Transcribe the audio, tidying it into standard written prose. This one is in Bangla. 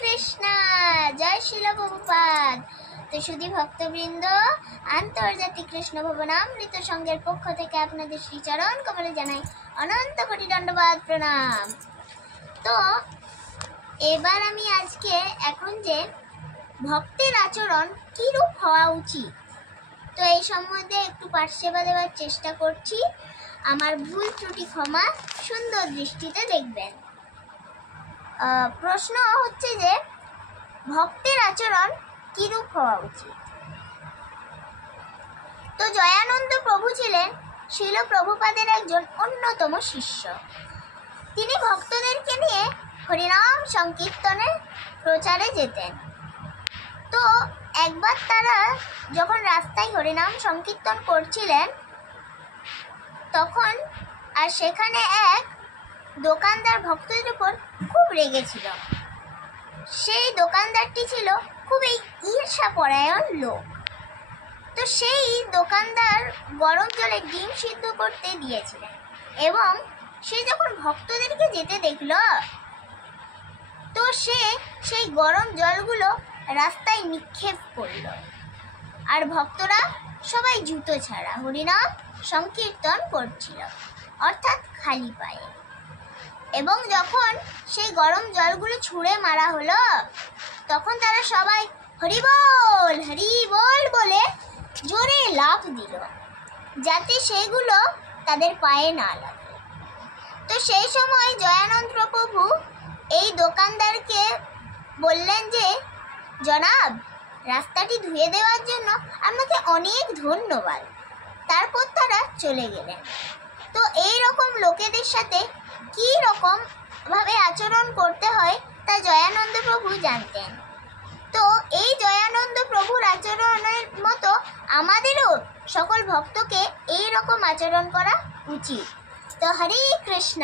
কৃষ্ণ, জয় শিল প্রভুপাদ। তো শুধু ভক্তবৃন্দ, আন্তর্জাতিক কৃষ্ণ ভবনামৃত সংঘের পক্ষ থেকে আপনাদের শ্রীচরণ কমলে জানাই অনন্ত কোটি দণ্ডবাদ প্রণাম। তো এবার আমি আজকে এখন যে ভক্তের আচরণ কিরূপ হওয়া উচিত, তো এই সম্বন্ধে একটু পাঠসেবা দেওয়ার চেষ্টা করছি। আমার ভুল ত্রুটি ক্ষমা সুন্দর দৃষ্টিতে দেখবেন। প্রশ্ন হচ্ছে যে ভক্তের আচরণ কিরূপ হওয়া উচিত। তো জয়ানন্দ প্রভু ছিলেন শিল প্রভুপাদের একজন অন্যতম শিষ্য। তিনি ভক্তদেরকে নিয়ে হরিনাম সংকীর্তনের প্রচারে যেতেন। তো একবার তারা যখন রাস্তায় হরিনাম সংকীর্তন করছিলেন, তখন আর সেখানে এক দোকানদার ভক্তদের উপর খুব রেগেছিল। সেই দোকানদারটি ছিল খুবই ঈর্ষাপরায়ণ লোক। তো সেই দোকানদার গরম জলে ডিম সিদ্ধ করতে দিয়েছিলেন, এবং সে যখন ভক্তদেরকে যেতে দেখল, তো সে সেই গরম জলগুলো রাস্তায় নিক্ষেপ করল। আর ভক্তরা সবাই জুতো ছাড়া হরিনাম সংকীর্তন করছিল, অর্থাৎ খালি পায়ে। এবং যখন সেই গরম জলগুলো ছুঁড়ে মারা হলো, তখন তারা সবাই হরি বল বলে জোরে লাফ দিল, যাতে সেগুলো তাদের পায়ে না লাগে। তো সেই সময় জয়ানন্দ প্রভু এই দোকানদারকে বললেন যে, জনাব, রাস্তাটি ধুয়ে দেওয়ার জন্য আপনাকে অনেক ধন্যবাদ। তারপর তারা চলে গেলেন। তো এই রকম লোকেদের সাথে কী রকম ভাবে আচরণ করতে হয় তা জয়ানন্দ প্রভু জানতেন। তো এই জয়ানন্দ প্রভুর আচরণের মতো আমাদেরও সকল ভক্তকে এই রকম আচরণ করা উচিত। তো হরে কৃষ্ণ।